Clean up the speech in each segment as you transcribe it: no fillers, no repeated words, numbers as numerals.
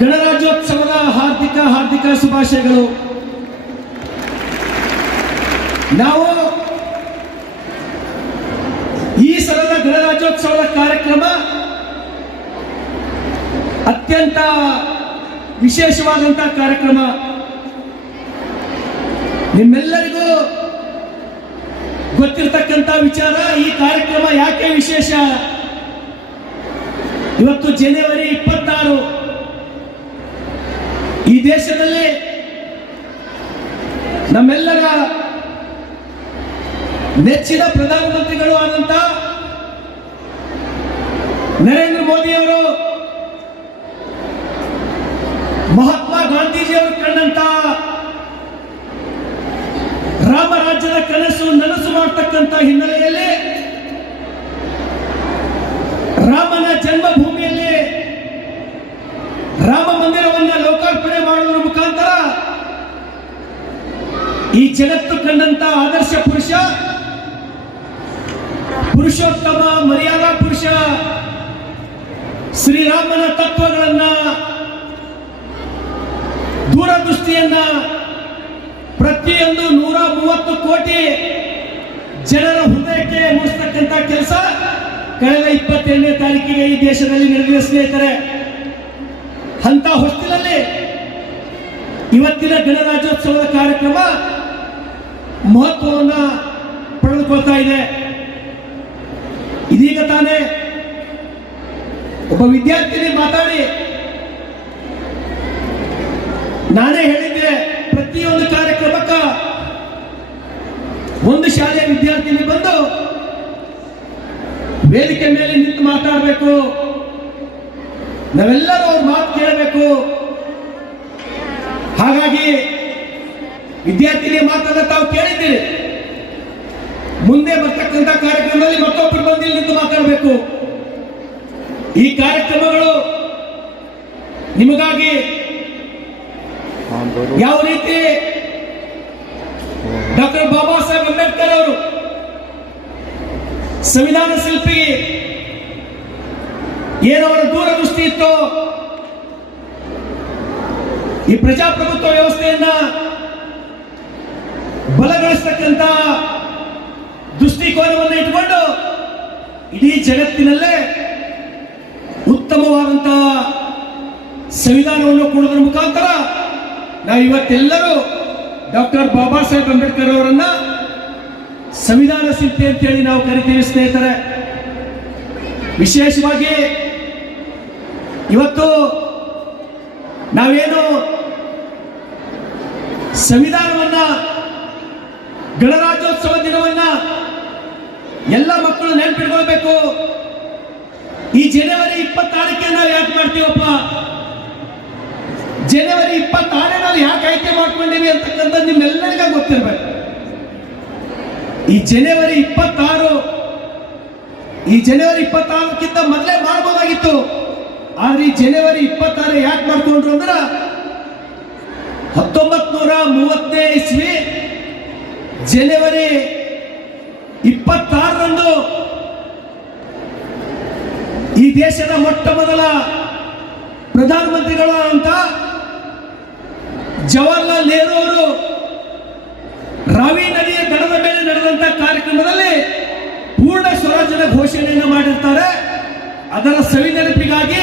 ಗಣರಾಜ್ಯೋತ್ಸವದ ಹಾರ್ದಿಕ ಶುಭಾಶಯಗಳು. ನಾವು ಈ ಸಲದ ಗಣರಾಜ್ಯೋತ್ಸವದ ಕಾರ್ಯಕ್ರಮ ಅತ್ಯಂತ ವಿಶೇಷವಾದಂತಹ ಕಾರ್ಯಕ್ರಮ. ನಿಮ್ಮೆಲ್ಲರಿಗೂ ಗೊತ್ತಿರತಕ್ಕಂಥ ವಿಚಾರ. ಈ ಕಾರ್ಯಕ್ರಮ ಯಾಕೆ ವಿಶೇಷ? ಇವತ್ತು ಜನವರಿ 26 ಈ ದೇಶದಲ್ಲಿ ನಮ್ಮೆಲ್ಲರ ನೆಚ್ಚಿನ ಪ್ರಧಾನಮಂತ್ರಿಗಳು ಆದಂತ ನರೇಂದ್ರ ಮೋದಿಯವರು ಮಹಾತ್ಮ ಗಾಂಧೀಜಿಯವರು ಕಂಡಂತ ರಾಮರಾಜ್ಯದ ಕನಸು ನನಸು ಮಾಡತಕ್ಕಂಥ ಹಿನ್ನೆಲೆಯಲ್ಲಿ ರಾಮನ ಜನ್ಮಭೂಮಿಯಲ್ಲಿ ರಾಮ ಮಂದಿರವನ್ನು ಲೋಕಾರ್ಪಣೆ ಮಾಡುವುದರ ಮುಖಾಂತರ ಈ ಜಗತ್ತು ಕಂಡಂತ ಆದರ್ಶ ಪುರುಷೋತ್ತಮ ಮರ್ಯಾದಾ ಪುರುಷ ಶ್ರೀರಾಮನ ತತ್ವಗಳನ್ನ, ದೂರದೃಷ್ಟಿಯನ್ನ ಪ್ರತಿಯೊಂದು 130 ಕೋಟಿ ಜನರ ಹೃದಯಕ್ಕೆ ಮೂಡಿಸತಕ್ಕಂಥ ಕೆಲಸ ಕಳೆದ 27ನೇ ತಾರೀಕಿಗೆ ಈ ದೇಶದಲ್ಲಿ ನಡೆದಿದೆ ಸ್ನೇಹಿತರೆ. ಅಂತ ಹೊತ್ತಿನಲ್ಲಿ ಇವತ್ತಿನ ಗಣರಾಜ್ಯೋತ್ಸವದ ಕಾರ್ಯಕ್ರಮ ಮಹತ್ವವನ್ನು ಪಡೆದುಕೊಳ್ತಾ ಇದೆ. ಇದೀಗ ತಾನೇ ಒಬ್ಬ ವಿದ್ಯಾರ್ಥಿನಿ ಮಾತಾಡಿ ನಾನೇ ಹೇಳಿದ್ದೆ, ಪ್ರತಿಯೊಂದು ಕಾರ್ಯಕ್ರಮಕ್ಕ ಒಂದು ಶಾಲೆಯ ವಿದ್ಯಾರ್ಥಿನಿ ಬಂದು ವೇದಿಕೆ ಮೇಲೆ ನಿಂತು ಮಾತಾಡಬೇಕು, ನಾವೆಲ್ಲರೂ ಅವ್ರ ಮಾತು ಕೇಳಬೇಕು. ಹಾಗಾಗಿ ವಿದ್ಯಾರ್ಥಿನಿಯ ಮಾತನ್ನ ತಾವು ಕೇಳಿದ್ದೀರಿ. ಮುಂದೆ ಬರ್ತಕ್ಕಂಥ ಕಾರ್ಯಕ್ರಮದಲ್ಲಿ ಮತ್ತೊಬ್ಬರು ಬಂದು ನಿಂತು ಮಾತಾಡಬೇಕು. ಈ ಕಾರ್ಯಕ್ರಮಗಳು ನಿಮಗಾಗಿ ಯಾವ ರೀತಿ ಡಾಕ್ಟರ್ ಬಾಬಾ ಸಾಹೇಬ್ ಅಂಬೇಡ್ಕರ್ ಅವರು ಸಂವಿಧಾನ ಶಿಲ್ಪಿ ಏನವರ ದೂರದೃಷ್ಟಿ ಇತ್ತು, ಈ ಪ್ರಜಾಪ್ರಭುತ್ವ ವ್ಯವಸ್ಥೆಯನ್ನ ಬಲಗೊಳಿಸತಕ್ಕಂತ ದೃಷ್ಟಿಕೋನವನ್ನು ಇಟ್ಟುಕೊಂಡು ಇಡೀ ಜಗತ್ತಿನಲ್ಲೇ ಉತ್ತಮವಾದಂತಹ ಸಂವಿಧಾನವನ್ನು ಕೊಡುವುದರ ಮುಖಾಂತರ ನಾವು ಇವತ್ತೆಲ್ಲರೂ ಡಾಕ್ಟರ್ ಬಾಬಾ ಸಾಹೇಬ್ ಅಂಬೇಡ್ಕರ್ ಅವರನ್ನ ಸಂವಿಧಾನ ಶಿಲ್ಪಿ ಅಂತೇಳಿ ನಾವು ಕರಿತೀವಿ ಸ್ನೇಹಿತರೆ. ವಿಶೇಷವಾಗಿ ಇವತ್ತು ನಾವೇನು ಸಂವಿಧಾನವನ್ನ, ಗಣರಾಜ್ಯೋತ್ಸವ ದಿನವನ್ನ ಎಲ್ಲ ಮಕ್ಕಳು ನೆನಪಿಟ್ಕೊಳ್ಬೇಕು. ಈ ಜನವರಿ 26ಕ್ಕೆ ನಾವು ಯಾಕೆ ಮಾಡ್ತೀವಪ್ಪ, ಜನವರಿ 26 ನಾವು ಯಾಕೆ ಆಯ್ಕೆ ಮಾಡ್ಕೊಂಡಿವಿ ಅಂತಕ್ಕಂಥದ್ದು ನಿಮ್ಮೆಲ್ಲರಿಗೂ ಗೊತ್ತಿರಬೇಕು. ಈ ಜನವರಿ 26ಕ್ಕಿಂತ ಮೊದಲೇ ಮಾಡಬಹುದಾಗಿತ್ತು. ಆದ್ರೆ ಈ ಜನವರಿ 26 ಯಾಕೆ ಮಾಡ್ಕೊಂಡ್ರು ಅಂದ್ರೆ 1930ನೇ ಇಸ್ವಿ ಜನವರಿ 26ರಂದು ಈ ದೇಶದ ಮೊಟ್ಟ ಮೊದಲ ಪ್ರಧಾನಮಂತ್ರಿಗಳು ಅಂತ ಜವಾಹರ್ಲಾಲ್ ನೆಹರು ಅವರು ರಾವಿ ನದಿಯ ದಡದ ಮೇಲೆ ನಡೆದಂತ ಕಾರ್ಯಕ್ರಮದಲ್ಲಿ ಪೂರ್ಣ ಸ್ವರಾಜ್ಯದ ಘೋಷಣೆಯನ್ನು ಮಾಡಿರ್ತಾರೆ. ಅದರ ಸವಿನೆನಪಿಗಾಗಿ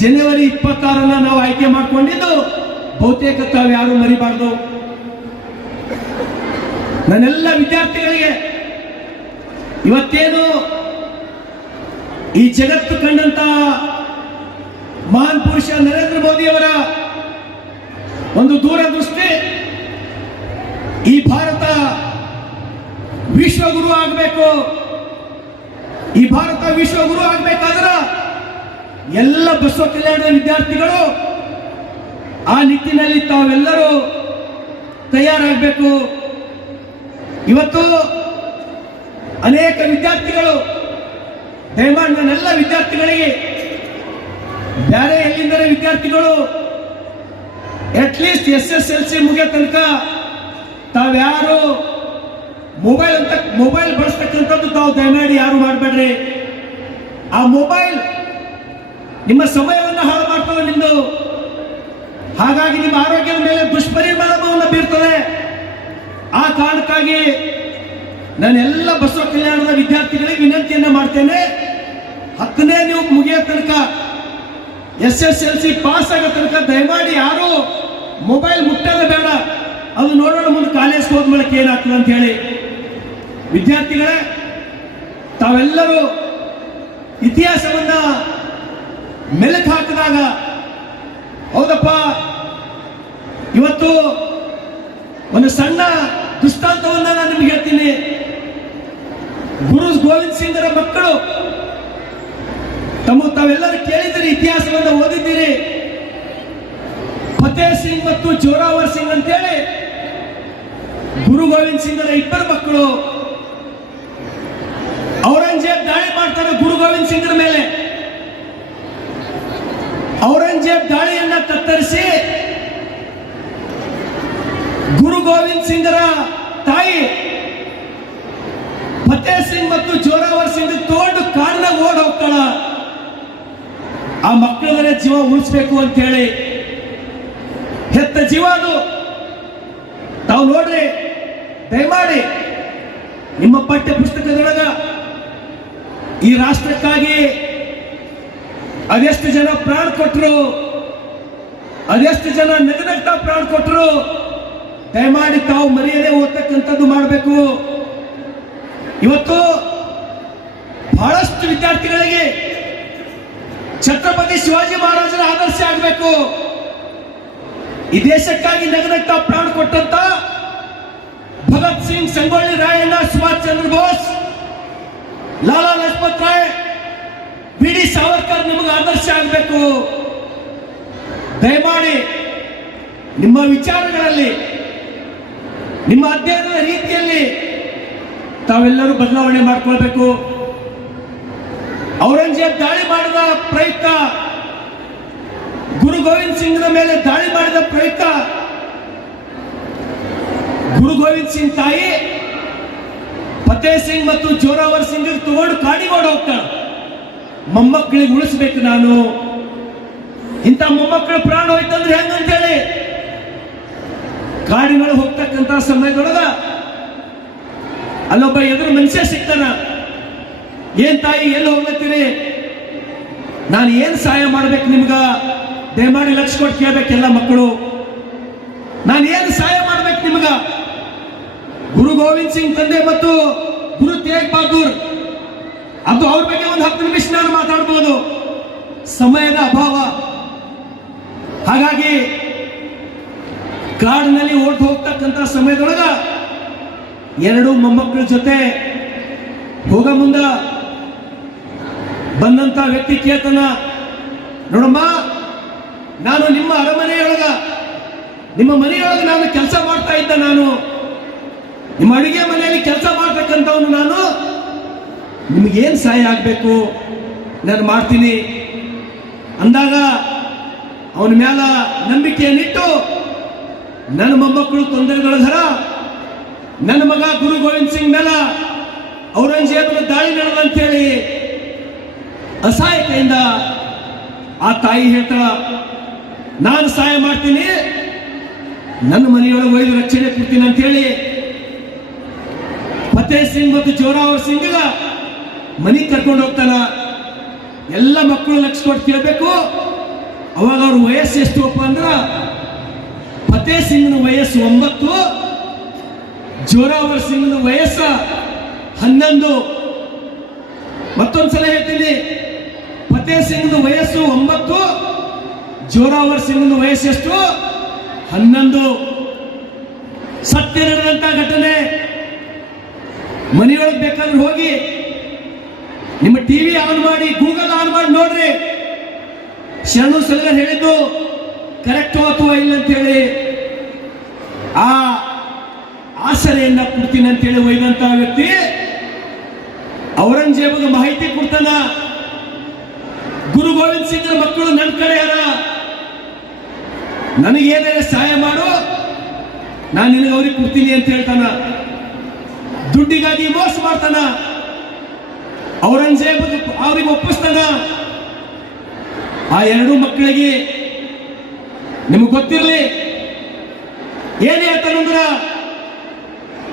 ಜನವರಿ 26 ನಾವು ಆಯ್ಕೆ ಮಾಡಿಕೊಂಡಿದ್ದು ಬಹುತೇಕ ತಾವು ಯಾರು ಮರಿಬಾರ್ದು. ನನ್ನೆಲ್ಲ ವಿದ್ಯಾರ್ಥಿಗಳಿಗೆ ಇವತ್ತೇನು ಈ ಜಗತ್ತು ಕಂಡಂತ ಮಹಾನ್ ಪುರುಷ ನರೇಂದ್ರ ಮೋದಿಯವರ ಒಂದು ದೂರದೃಷ್ಟಿ, ಈ ಭಾರತ ವಿಶ್ವಗುರು ಆಗಬೇಕು. ಈ ಭಾರತ ವಿಶ್ವಗುರು ಆಗಬೇಕಾದ್ರೆ ಎಲ್ಲ ಬಸವ ಕಲ್ಯಾಣದ ವಿದ್ಯಾರ್ಥಿಗಳು ಆ ನಿಟ್ಟಿನಲ್ಲಿ ತಾವೆಲ್ಲರೂ ತಯಾರಾಗಬೇಕು. ಇವತ್ತು ಅನೇಕ ವಿದ್ಯಾರ್ಥಿಗಳು, ದಯಮಾಡಿ ನನ್ನೆಲ್ಲ ವಿದ್ಯಾರ್ಥಿಗಳಿಗೆ, ಬೇರೆ ಎಲ್ಲಿಂದರೆ ವಿದ್ಯಾರ್ಥಿಗಳು ಅಟ್ಲೀಸ್ಟ್ SSLC ಮುಗಿಯೋ ತನಕ ತಾವ್ಯಾರು ಮೊಬೈಲ್ ಬಳಸ್ತಕ್ಕಂಥದ್ದು ತಾವು ದಯಮಾಡಿ ಯಾರು ಮಾಡಬೇಡ್ರಿ. ಆ ಮೊಬೈಲ್ ನಿಮ್ಮ ಸಮಯವನ್ನು ಹಾಳು ಮಾಡ್ತದೆ. ನಿಮ್ದು ಹಾಗಾಗಿ ನಿಮ್ಮ ಆರೋಗ್ಯದ ಮೇಲೆ ದುಷ್ಪರಿಣಾಮವನ್ನು ಬೀರ್ತದೆ. ಆ ಕಾರಣಕ್ಕಾಗಿ ನಾನೆಲ್ಲ ಬಸವ ಕಲ್ಯಾಣದ ವಿದ್ಯಾರ್ಥಿಗಳಿಗೆ ವಿನಂತಿಯನ್ನ ಮಾಡ್ತೇನೆ, 10ನೇ ನೀವು ಮುಗಿಯೋ ತನಕ SSLC ಪಾಸ್ ಆಗೋ ತನಕ ದಯಮಾಡಿ ಯಾರು ಮೊಬೈಲ್ ಮುಟ್ಟೋದು ಬೇಡ. ಅದು ನೋಡೋಣ ಮುಂದೆ ಕಾಲೇಜ್ಗೆ ಹೋದ್ಮೇಲೆ ಏನಾಗ್ತದೆ ಅಂತ ಹೇಳಿ. ವಿದ್ಯಾರ್ಥಿಗಳೇ, ತಾವೆಲ್ಲರೂ ಇತಿಹಾಸವನ್ನ ಮೆಲುಕು ಹಾಕಿದಾಗ ಹೌದಪ್ಪ, ಇವತ್ತು ಒಂದು ಸಣ್ಣ ದೃಷ್ಟಾಂತವನ್ನ ನಾನು ನಿಮ್ಗೆ ಹೇಳ್ತೀನಿ. ಗುರು ಗೋವಿಂದ್ ಸಿಂಗ್ರ ಮಕ್ಕಳು ತಾವೆಲ್ಲರೂ ಕೇಳಿದ್ದೀರಿ, ಇತಿಹಾಸವನ್ನು ಓದಿದ್ದೀರಿ. ಫತೇಹ್ ಸಿಂಗ್ ಮತ್ತು ಜೋರಾವರ್ ಸಿಂಗ್ ಅಂತೇಳಿ ಗುರು ಗೋವಿಂದ್ ಸಿಂಗ್ರ ಇಬ್ಬರು ಮಕ್ಕಳು. ಔರಂಗಜೇಬ್ ದಾಳಿ ಮಾಡ್ತಾರೆ ಗುರು ಗೋವಿಂದ್ ಸಿಂಗ್ರ ಮೇಲೆ. ಔರಂಗಜೇಬ್ ದಾಳಿಯನ್ನ ಕತ್ತರಿಸಿ ಗುರು ಗೋವಿಂದ್ ಸಿಂಗ್ರ ತಾಯಿ ಫತೇಹ್ ಸಿಂಗ್ ಮತ್ತು ಜೋರಾವರ್ ಸಿಂಗ್ ತೋಂಡು ಕಾಡಿನಾಗ ಓಡ್ ಹೋಗ್ತಾಳ. ಆ ಮಕ್ಕಳ ಜೀವ ಉಳಿಸ್ಬೇಕು ಅಂತ ಹೇಳಿ ಹೆತ್ತ ಜೀವ ಅದು. ತಾವು ನೋಡ್ರಿ, ದಯಮಾಡಿ ನಿಮ್ಮ ಪಠ್ಯ ಪುಸ್ತಕದೊಳಗ ಈ ರಾಷ್ಟ್ರಕ್ಕಾಗಿ ಅದೆಷ್ಟು ಜನ ಪ್ರಾಣ ಕೊಟ್ಟರು, ಅದೆಷ್ಟು ಜನ ನಗನಗ್ತಾ ಪ್ರಾಣ ಕೊಟ್ಟರು, ದಯಮಾಡಿ ತಾವು ಮರೆಯದೆ ಓದ್ತಕ್ಕಂಥದ್ದು ಮಾಡಬೇಕು. ಇವತ್ತು ಬಹಳಷ್ಟು ವಿದ್ಯಾರ್ಥಿಗಳಿಗೆ ಛತ್ರಪತಿ ಶಿವಾಜಿ ಮಹಾರಾಜರ ಆದರ್ಶ ಆಗಬೇಕು. ಈ ದೇಶಕ್ಕಾಗಿ ನಗನಗ್ತಾ ಪ್ರಾಣ ಕೊಟ್ಟಂತ ಭಗತ್ ಸಿಂಗ್, ಸಂಗೊಳ್ಳಿ ರಾಯಣ್ಣ, ಸುಭಾಷ್ ಚಂದ್ರ ಬೋಸ್, ಲಾಲಾ ಲಜಪತ್ ರಾಯ್, ಬಿ ಡಿ ಸಾವರ್ಕರ್ ನಿಮಗೆ ಆದರ್ಶ ಆಗಬೇಕು. ದಯಮಾಡಿ ನಿಮ್ಮ ವಿಚಾರಗಳಲ್ಲಿ, ನಿಮ್ಮ ಅಧ್ಯಯನದ ರೀತಿಯಲ್ಲಿ ತಾವೆಲ್ಲರೂ ಬದಲಾವಣೆ ಮಾಡಿಕೊಳ್ಬೇಕು. ಔರಂಗಜೇಬ್ ದಾಳಿ ಮಾಡಿದ ಪ್ರಯುಕ್ತ, ಗುರು ಗೋವಿಂದ್ ಸಿಂಗ್ನ ಮೇಲೆ ದಾಳಿ ಮಾಡಿದ ಪ್ರಯುಕ್ತ ಗುರು ಗೋವಿಂದ್ ಸಿಂಗ್ ತಾಯಿ ಫತೇಹ್ ಸಿಂಗ್ ಮತ್ತು ಜೋರಾವರ್ ಸಿಂಗ್ ತಗೊಂಡು ಕಾಡಿಗೋಡ್ ಹೋಗ್ತಾಳೆ. ಮೊಮ್ಮಕ್ಕಳಿಗೆ ಉಳಿಸ್ಬೇಕು ನಾನು. ಇಂಥ ಮೊಮ್ಮಕ್ಕಳ ಪ್ರಾಣ ಹೋಯ್ತಂದ್ರೆ ಹೆಂಗಂತೇಳಿ ಕಾಡಿನೊಳಗೆ ಹೋಗ್ತಕ್ಕಂಥ ಸಮಯದೊಳಗ ಅಲ್ಲೊಬ್ಬ ಎದುರು ಮನುಷ್ಯ ಸಿಗ್ತಾನ. ಏನ್ ತಾಯಿ, ಎಲ್ಲಿ ಹೋಗ್ಲತ್ತೀರಿ? ನಾನು ಏನ್ ಸಹಾಯ ಮಾಡ್ಬೇಕು ನಿಮ್ಗ? ದಯಮಾಡಿ ಲಕ್ಷ ಕೊಟ್ಟು ಕೇಳ್ಬೇಕೆಲ್ಲ ಮಕ್ಕಳು. ನಾನು ಏನ್ ಸಹಾಯ ಮಾಡ್ಬೇಕು ನಿಮ್ಗ? ಗುರು ಗೋವಿಂದ್ ಸಿಂಗ್ ತಂದೆ ಮತ್ತು ಗುರು ತೇಗ್ ಬಹದ್ದೂರ್, ಅದು ಅವ್ರ ಬಗ್ಗೆ ಒಂದು 10 ನಿಮಿಷ ನಾನು ಮಾತಾಡ್ಬೋದು, ಸಮಯದ ಅಭಾವ. ಹಾಗಾಗಿ ಕಾಡಿನಲ್ಲಿ ಓಟ್ ಹೋಗ್ತಕ್ಕಂಥ ಸಮಯದೊಳಗ ಎರಡು ಮೊಮ್ಮಕ್ಕಳ ಜೊತೆ ಹೋಗ ಮುಂದ ಬಂದಂತ ವ್ಯಕ್ತಿ ಕೇಳ್ತಾನ, ನೋಡಮ್ಮ, ನಾನು ನಿಮ್ಮ ಅರಮನೆಯೊಳಗ, ನಿಮ್ಮ ಮನೆಯೊಳಗೆ ನಾನು ಕೆಲಸ ಮಾಡ್ತಾ ಇದ್ದ, ನಾನು ನಿಮ್ಮ ಅಡಿಗೆ ಮನೆಯಲ್ಲಿ ಕೆಲಸ ಮಾಡ್ತಕ್ಕಂಥವನು, ನಾನು ನಿಮಗೇನು ಸಹಾಯ ಆಗಬೇಕು ನಾನು ಮಾಡ್ತೀನಿ ಅಂದಾಗ ಅವನ ಮ್ಯಾಲ ನಂಬಿಕೆಯನ್ನಿಟ್ಟು ನನ್ನ ಮೊಮ್ಮಕ್ಕಳು ತೊಂದರೆಗೊಳಗರ, ನನ್ನ ಮಗ ಗುರು ಗೋವಿಂದ್ ಸಿಂಗ್ ಮೇಲೆ ಔರಂಗಜೇಬನ ದಾಳಿ ನಡೆದಂತ ಹೇಳಿ ಅಸಹಾಯಕತೆಯಿಂದ ಆ ತಾಯಿ ಹೇಳ್ತಾಳ, ನಾನು ಸಹಾಯ ಮಾಡ್ತೀನಿ, ನನ್ನ ಮನೆಯೊಳಗೆ ಒಯ್ದು ರಕ್ಷಣೆ ಕೊಡ್ತೀನಿ ಅಂತ ಹೇಳಿ ಫತೇಹ್ ಸಿಂಗ್ ಮತ್ತು ಜೋರಾವರ್ ಸಿಂಗ್ ಮನೆಗೆ ಕರ್ಕೊಂಡು ಹೋಗ್ತಾನ. ಎಲ್ಲ ಮಕ್ಕಳು ಲಕ್ಷ ಕೊಟ್ಟು ಕೇಳಬೇಕು. ಅವಾಗ ಅವ್ರ ವಯಸ್ಸು ಎಷ್ಟು ಅಂದ್ರ ಫತೇಹ್ ಸಿಂಗ್ನ ವಯಸ್ಸು 9, ಜೋರಾವರ್ ಸಿಂಗ್ನ ವಯಸ್ಸು 11. ಮತ್ತೊಂದ್ಸಲ ಹೇಳ್ತೀನಿ, ಫತೇಹ್ ಸಿಂಗ್ನ ವಯಸ್ಸು 9, ಜೋರಾವರ್ ಸಿಂಗ್ನ ವಯಸ್ಸು ಎಷ್ಟು? 11. ಸತ್ಯ ನಡೆದಂತ ಘಟನೆ. ಮನೆಯೊಳಗೆ ಬೇಕಾದ್ರೆ ಹೋಗಿ ನಿಮ್ಮ ಟಿವಿ ಆನ್ ಮಾಡಿ, ಗೂಗಲ್ ಆನ್ ಮಾಡಿ ನೋಡ್ರಿ. ಶರಣು ಸಲಗರ್ ಹೇಳಿದ್ದು ಕರೆಕ್ಟ್ ಅಥವಾ ಇಲ್ಲ ಅಂತ ಹೇಳಿ ಆ ಆಸರೆಯನ್ನ ಕೊಡ್ತೀನಿ ಅಂತ ಹೇಳಿ ಒಯ್ದಂತ ವ್ಯಕ್ತಿ ಔರಂಗಜೇಬಗೆ ಮಾಹಿತಿ ಕೊಡ್ತಾನ, ಗುರು ಗೋವಿಂದ್ ಸಿಂಗ್ ಮಕ್ಕಳು ನನ್ನ ಕಡೆ ಯಾರ, ನನಗೇನೇ ಸಹಾಯ ಮಾಡು, ನಾನು ನಿನಗೆ ಅವ್ರಿಗೆ ಕೊಡ್ತೀನಿ ಅಂತ ಹೇಳ್ತಾನ. ದುಡ್ಡಿಗಾಗಿ ಮೋಸ ಮಾಡ್ತಾನ. ಔರಂಗಜೇಬ್ ಅವ್ರಿಗೆ ಒಪ್ಪಿಸ್ತಾನ. ಆ 2 ಮಕ್ಕಳಿಗೆ ನಿಮಗೆ ಗೊತ್ತಿರಲಿ ಏನ್ ಹೇಳ್ತಾನಂದ್ರ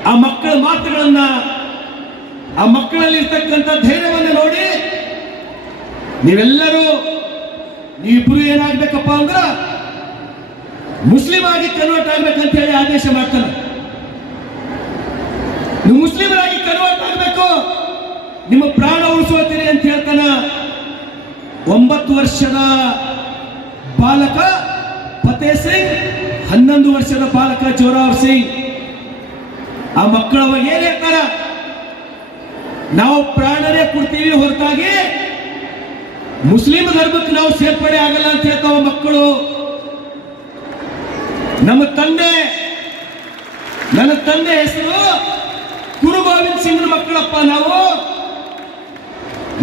ಆ ಮಕ್ಕಳ ಮಾತುಗಳನ್ನ, ಆ ಮಕ್ಕಳಲ್ಲಿ ಇರ್ತಕ್ಕಂಥ ಧೈರ್ಯವನ್ನು ನೋಡಿ ನೀವಿಬ್ರು ಏನಾಗ್ಬೇಕಪ್ಪ ಅಂದ್ರ ಮುಸ್ಲಿಂ ಆಗಿ ಕನ್ವರ್ಟ್ ಆಗ್ಬೇಕಂತ ಹೇಳಿ ಆದೇಶ ಮಾಡ್ತಾನೆ. ನೀವು ಮುಸ್ಲಿಮರಾಗಿ ಕನ್ವರ್ಟ್ ಆಗ್ಬೇಕು, ನಿಮ್ಮ ಪ್ರಾಣ ಉಳಿಸುತ್ತೀರಿ ಅಂತ ಹೇಳ್ತಾನ. 9 ವರ್ಷದ ಬಾಲಕ ಫತೇ ಸಿಂಗ್, 11 ವರ್ಷದ ಬಾಲಕ ಜೋರಾವರ್ ಸಿಂಗ್. ಆ ಮಕ್ಕಳ ಏನ್ ಹೇಳ್ತಾರ, ನಾವು ಪ್ರಾಣನೇ ಕೊಡ್ತೀವಿ ಹೊರತಾಗಿ ಮುಸ್ಲಿಂ ಧರ್ಮಕ್ಕೆ ನಾವು ಸೇರ್ಪಡೆ ಆಗಲ್ಲ ಅಂತ ಹೇಳ್ತಾವ ಮಕ್ಕಳು. ನನ್ನ ತಂದೆ ಹೆಸರು ಗುರು ಗೋವಿಂದ್ ಸಿಂಗ್ ಮಕ್ಕಳಪ್ಪ ನಾವು.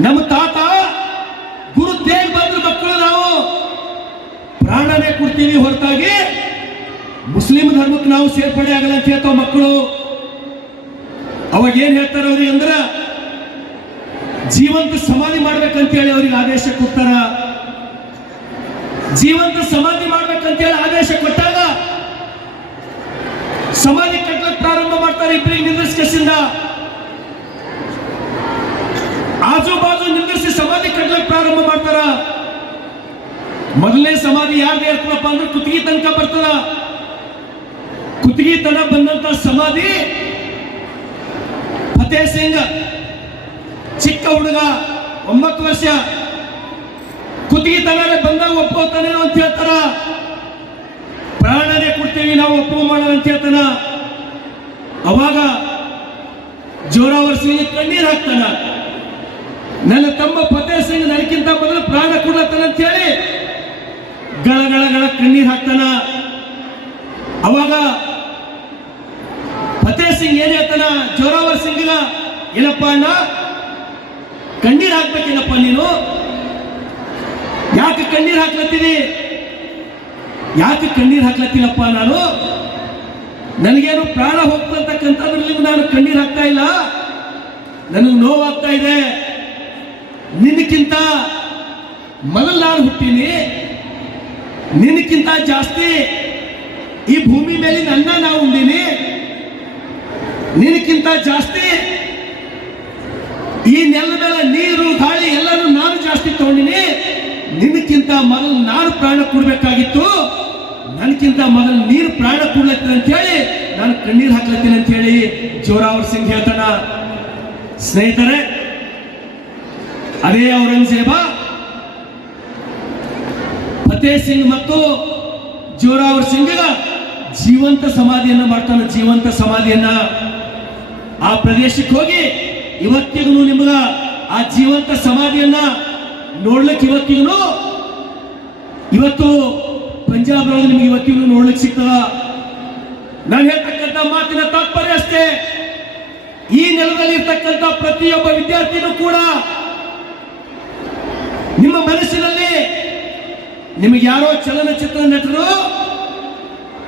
ನಮ್ಮ ತಾತ ಗುರು ತೇಗ್ ಬಹದ್ದೂರ್ ಮಕ್ಕಳು ನಾವು. ಪ್ರಾಣನೇ ಕೊಡ್ತೀವಿ ಹೊರತಾಗಿ ಮುಸ್ಲಿಂ ಧರ್ಮಕ್ಕೆ ನಾವು ಸೇರ್ಪಡೆ ಆಗಲ್ಲ ಅಂತ ಹೇಳ್ತಾವ ಮಕ್ಕಳು. ಅವಾಗ ಏನ್ ಹೇಳ್ತಾರ ಅವ್ರಿಗೆ ಅಂದ್ರ ಜೀವಂತ ಸಮಾಧಿ ಮಾಡ್ಬೇಕಂತ ಹೇಳಿ ಅವ್ರಿಗೆ ಆದೇಶ ಕೊಡ್ತಾರ. ಜೀವಂತ ಸಮಾಧಿ ಮಾಡ್ಬೇಕಂತ ಹೇಳಿ ಆದೇಶ ಕೊಟ್ಟಾಗ ಸಮಾಧಿ ಕಟ್ಟಲಿಕ್ಕೆ ಪ್ರಾರಂಭ ಮಾಡ್ತಾರೆ. ಇಬ್ಬರಿಗೆ ನಿಂದಿಸಿಂದ ಆಜು ಬಾಜು ನಿಂದಿಸಿ ಸಮಾಧಿ ಕಟ್ಟಲಿಕ್ಕೆ ಪ್ರಾರಂಭ ಮಾಡ್ತಾರ. ಮೊದಲನೇ ಸಮಾಧಿ ಯಾರ್ದು ಇರ್ತದಪ್ಪ ಅಂದ್ರೆ ಕುತ್ತಿಗೆ ತನಕ ಬರ್ತದ. ಕುತ್ತಿಗೆ ತನಕ ಬಂದಂತ ಸಮಾಧಿ ಫತೇ ಸಿಂಗ್ ಚಿಕ್ಕ ಹುಡುಗ, 9 ವರ್ಷ, ಕುತ್ತಿಗೆ ತನಕ ಬಂದಾಗ ಒಪ್ಪೋತಾನೇನೋ ಅಂತ ಹೇಳ್ತಾರ. ಪ್ರಾಣನೇ ಕೊಡ್ತೀವಿ ನಾವು ಒಪ್ಪು ಮಾಡೋಣ ಅಂತ ಹೇಳ್ತಾನ. ಅವಾಗ ಜೋರಾವರ್ ಸಿಂಗ್ ಕಣ್ಣೀರ್ ಹಾಕ್ತಾನ. ನನ್ನ ತಮ್ಮ ಫತೇ ಸಿಂಗ್ ನನಗಿಂತ ಮೊದಲು ಪ್ರಾಣ ಕೊಡ್ಲತ್ತಾನ ಅಂತ ಹೇಳಿ ಗಳ ಕಣ್ಣೀರ್ ಹಾಕ್ತಾನ. ಅವಾಗ ಫತೇ ಸಿಂಗ್ ಏನ್ ಹೇಳ್ತಾನ ಜೋರಾವರ್ ಸಿಂಗ್, ಏನಪ್ಪ ಅಣ್ಣ ಕಣ್ಣೀರ್ ಹಾಕ್ಬೇಕೇನಪ್ಪ ನೀನು, ಯಾಕೆ ಕಣ್ಣೀರ್ ಹಾಕ್ಲತ್ತೀನಿ, ಯಾಕೆ ಕಣ್ಣೀರ್ ಹಾಕ್ಲತ್ತೀನಪ್ಪ ನಾನು, ನನಗೇನು ಪ್ರಾಣ ಹೋಗ್ತಕ್ಕಂಥದ್ರಲ್ಲಿ ನಾನು ಕಣ್ಣೀರ್ ಹಾಕ್ತಾ ಇಲ್ಲ, ನನಗೆ ನೋವಾಗ್ತಾ ಇದೆ. ನಿನ್ನಕ್ಕಿಂತ ಮೊದಲು ನಾನು ಹುಟ್ಟೀನಿ, ನಿನ್ನಕ್ಕಿಂತ ಜಾಸ್ತಿ ಈ ಭೂಮಿ ಮೇಲೆ ನನ್ನ ನಾವು ಉಂಡೀನಿ, ನಿನಕ್ಕಿಂತ ಜಾಸ್ತಿ ಈ ನೆಲದ ಮೇಲೆ ನೀರು ಗಾಳಿ ಎಲ್ಲರೂ ನಾನು ಜಾಸ್ತಿ ತಗೊಂಡಿನಿ, ನಿನಕ್ಕಿಂತ ಮೊದಲು ನಾನು ಪ್ರಾಣ ಕೊಡ್ಬೇಕಾಗಿತ್ತು, ನನಗಿಂತ ಮೊದಲು ನೀರು ಪ್ರಾಣ ಕೊಡ್ಲತ್ತೀನಿ ಅಂತ ಹೇಳಿ ನಾನು ಕಣ್ಣೀರು ಹಾಕ್ಲತ್ತೀನಿ ಅಂತ ಹೇಳಿ ಜೋರಾವರ್ ಸಿಂಗ್ ಹೇಳ್ತಾನ. ಸ್ನೇಹಿತರೆ, ಅದೇ ಔರಂಗಜೇಬ ಫತೇ ಸಿಂಗ್ ಮತ್ತು ಜೋರಾವರ್ ಸಿಂಗ್ ಜೀವಂತ ಸಮಾಧಿಯನ್ನ ಮಾಡ್ತಾನೆ. ಜೀವಂತ ಸಮಾಧಿಯನ್ನ ಆ ಪ್ರದೇಶಕ್ಕೆ ಹೋಗಿ ಇವತ್ತಿಗೂ ನಿಮ್ಗ ಆ ಜೀವಂತ ಸಮಾಧಿಯನ್ನ ನೋಡ್ಲಿಕ್ಕೆ ಇವತ್ತು ಪಂಜಾಬ್ ಒಳಗೆ ನಿಮ್ಗೆ ಇವತ್ತಿಗೂ ನೋಡ್ಲಿಕ್ಕೆ ಸಿಗ್ತದ. ನಾನು ಹೇಳ್ತಕ್ಕಂಥ ಮಾತಿನ ತಾತ್ಪರ್ಯ ಅಷ್ಟೇ, ಈ ನೆಲದಲ್ಲಿ ಇರ್ತಕ್ಕಂಥ ಪ್ರತಿಯೊಬ್ಬ ವಿದ್ಯಾರ್ಥಿನೂ ಕೂಡ ನಿಮ್ಮ ಮನಸ್ಸಿನಲ್ಲಿ ನಿಮಗೆ ಯಾರೋ ಚಲನಚಿತ್ರ ನಟರು,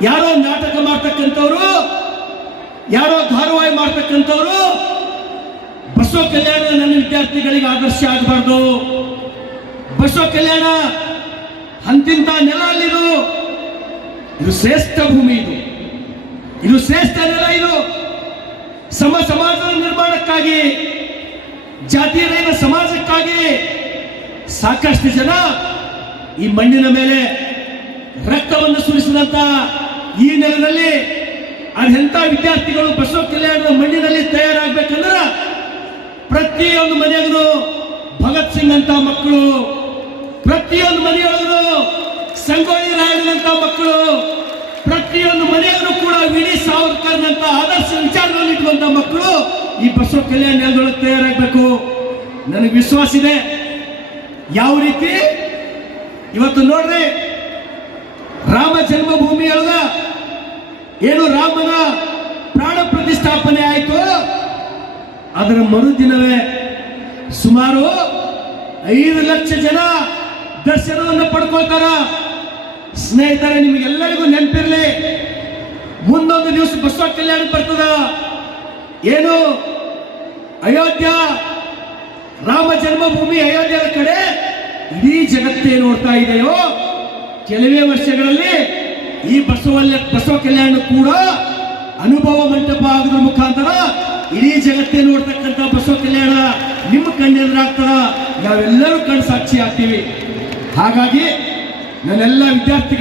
ಯಾರೋ ನಾಟಕ ಮಾಡ್ತಕ್ಕಂಥವ್ರು, ಯಾರೋ ಧಾರಾವಾಹಿ ಮಾಡ್ತಕ್ಕಂಥವ್ರು ಬಸವ ಕಲ್ಯಾಣ ನನ್ನ ವಿದ್ಯಾರ್ಥಿಗಳಿಗೆ ಆದರ್ಶ ಆಗಬಾರ್ದು. ಬಸವ ಕಲ್ಯಾಣ ಅಂತಿಂತ ನೆಲ ಅಲ್ಲಿದು, ಇದು ಶ್ರೇಷ್ಠ ಭೂಮಿ, ಇದು ಶ್ರೇಷ್ಠ ನೆಲ. ಇದು ಸಮಾಜದ ನಿರ್ಮಾಣಕ್ಕಾಗಿ, ಜಾತಿಯ ಸಮಾಜಕ್ಕಾಗಿ ಸಾಕಷ್ಟು ಜನ ಈ ಮಣ್ಣಿನ ಮೇಲೆ ರಕ್ತವನ್ನು ಸುರಿಸಿದಂತ ಈ ನೆಲದಲ್ಲಿ ಅದೆಂತ ವಿದ್ಯಾರ್ಥಿಗಳು ಬಸವ ಕಲ್ಯಾಣದ ಮಣ್ಣಿನಲ್ಲಿ ತಯಾರಾಗಬೇಕಂದ್ರೆ ಪ್ರತಿಯೊಂದು ಮನೆಯವರು ಭಗತ್ ಸಿಂಗ್ ಅಂತ ಮಕ್ಕಳು, ಪ್ರತಿಯೊಂದು ಮನೆಯೊಳಗೂ ಸಂಗೊಳ್ಳಿ ರಾಯಣ್ಣನಂತ ಮಕ್ಕಳು, ಪ್ರತಿಯೊಂದು ಮನೆಯವರು ಕೂಡ ವೀರ ಸಾವರ್ಕರ್ನಂತ ಆದರ್ಶ ವಿಚಾರಗಳನ್ನು ಇಟ್ಟುವಂತ ಮಕ್ಕಳು ಈ ಬಸವ ಕಲ್ಯಾಣ ನೆಲದೊಳಗೆ ತಯಾರಾಗಬೇಕು. ನನಗೆ ವಿಶ್ವಾಸ ಇದೆ. ಯಾವ ರೀತಿ ಇವತ್ತು ನೋಡ್ರಿ, ರಾಮ ಜನ್ಮಭೂಮಿಯೊಳಗ ಏನು ರಾಮನ ಪ್ರಾಣ ಪ್ರತಿಷ್ಠಾಪನೆ ಆಯಿತು, ಅದರ ಮರುದಿನವೇ ಸುಮಾರು 5 ಲಕ್ಷ ಜನ ದರ್ಶನವನ್ನು ಪಡ್ಕೊಳ್ತಾರ. ಸ್ನೇಹಿತರೆ, ನಿಮಗೆಲ್ಲರಿಗೂ ನೆನಪಿರಲಿ, ಮುಂದೊಂದು ದಿವಸ ಬಸವ ಕಲ್ಯಾಣ ಬರ್ತದ. ಏನು ಅಯೋಧ್ಯ ರಾಮ ಜನ್ಮಭೂಮಿ ಅಯೋಧ್ಯದ ಕಡೆ ಇಡೀ ಜಗತ್ತೇ ನೋಡ್ತಾ ಇದೆಯೋ ಕೆಲವೇ ವರ್ಷಗಳಲ್ಲಿ ಈ ಬಸವ ಕಲ್ಯಾಣ ಕೂಡ ಅನುಭವ ಮಂಟಪ ಆಗೋದ್ರ ಮುಖಾಂತರ ಇಡೀ ಜಗತ್ತೇ ನೋಡ್ತಕ್ಕಂಥ ಬಸವ ಕಲ್ಯಾಣ ನಿಮ್ಮ ಕಣ್ಣೆದುರಾಗ್ತದ, ನಾವೆಲ್ಲರೂ ಕಣ್ಣು ಸಾಕ್ಷಿ ಆಗ್ತೀವಿ. ಹಾಗಾಗಿ ನನ್ನೆಲ್ಲ ವಿದ್ಯಾರ್ಥಿಗಳು